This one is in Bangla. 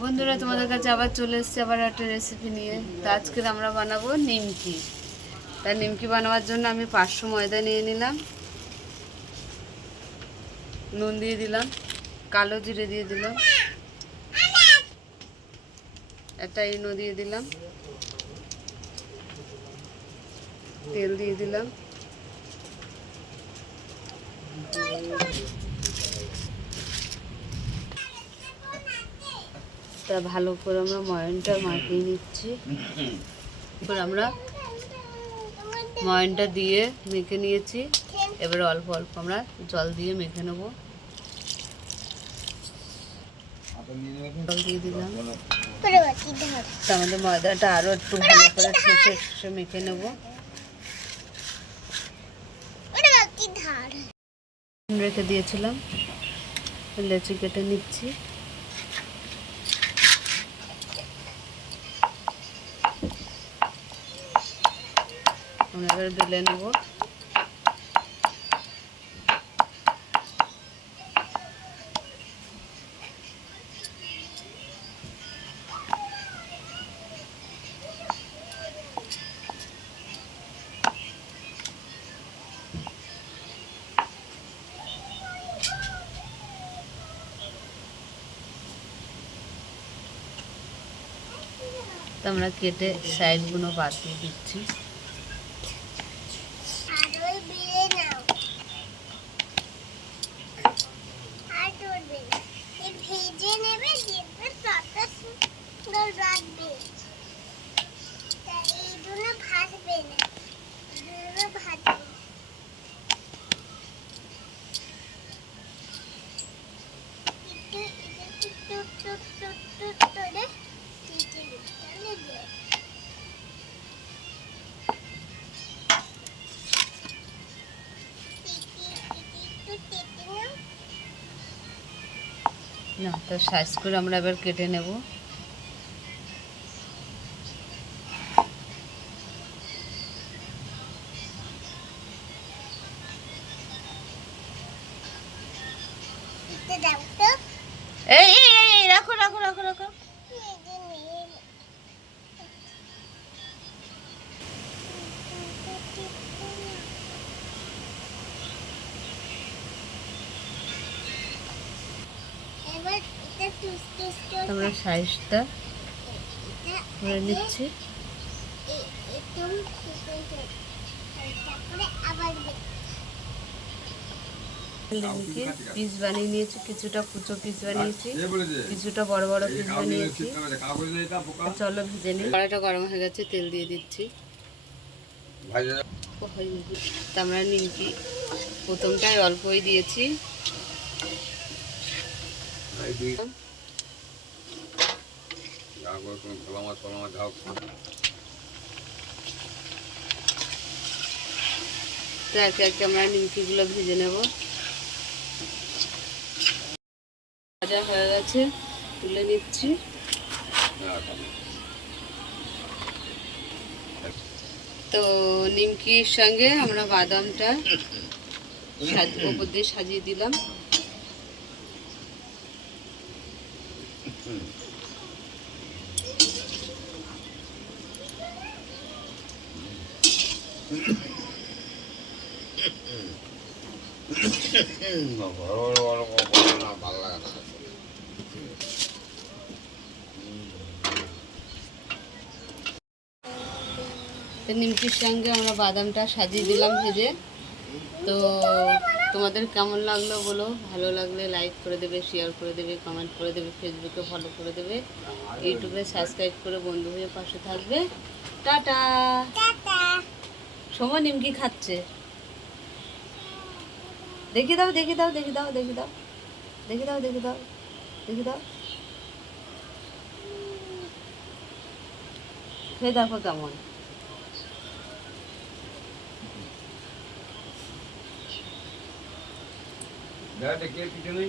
বন্ধুরা, তোমাদের কাছে আবার চলে এসেছি আবার একটা রেসিপি নিয়ে। তো আজকে আমরা বানাবো নিমকি। তাই নিমকি বানাবার জন্য আমি 500 ময়দা নিয়ে নিলাম, নুন দিয়ে দিলাম, কালো জিরে দিয়ে দিলাম, একটা ইনো দিয়ে দিলাম, তেল দিয়ে দিলাম, তা ভালো করে আমরা ময়নটা মাখিয়ে নিচ্ছি। এবার আমরা ময়নটা দিয়ে মেখে নিয়েছি। এবার অল্প অল্প আমরা জল দিয়ে মেখে নেব। জল দিয়ে দিলাম। আমাদের ময়দাটা আরও একটু ভালো করে ঠেসে মেখে নেব। রেখে দিয়েছিলাম, লেচি কেটে নিচ্ছি। আমরা এবার বেলে নেব। তো আমরা কেটে সাইডগুলো বাদ দিয়ে দিচ্ছি। না, তো সাইজ করে আমরা এবার কেটে নেব। এই রাখো রাখো রাখো রাখো। আমরা সাইজটা করে নিচ্ছি। পিস বানিয়ে নিয়েছি, কিছুটা কুচো পিস বানিয়েছি, কিছুটা বড় বড় পিস বানিয়েছি। চলো ভেজে নিই। কড়াইটা গরম হয়ে গেছে, তেল দিয়ে দিচ্ছি। আমরা নিমকি প্রথমটাই অল্পই দিয়েছি। তো একে একে আমরা নিমকিগুলো ভেজে নেব। ভাজা হয়ে গেছে, তুলে নিচ্ছি। তো নিমকির সঙ্গে আমরা বাদামটা উপর দিয়ে সাজিয়ে দিলাম। তো নিমকির সঙ্গে আমরা বাদামটা সাজিয়ে দিলাম ভেজে। তো তোমাদের কেমন লাগলো বলো। ভালো লাগলে লাইক করে দেবে, শেয়ার করে দেবে, কমেন্ট করে দেবে, ফেসবুকে ফলো করে দেবে, ইউটিউবে সাবস্ক্রাইব করে বন্ধু হয়ে পাশে থাকবে। টাটা। সময় নিমকি খাচ্ছে, দেখি দাও দেখি দাও দেখি দাও দেখি দাও দেখি দাও দেখি দাও দেখি দাও, খেয়ে দেখো কেমন। দেখে পিছনে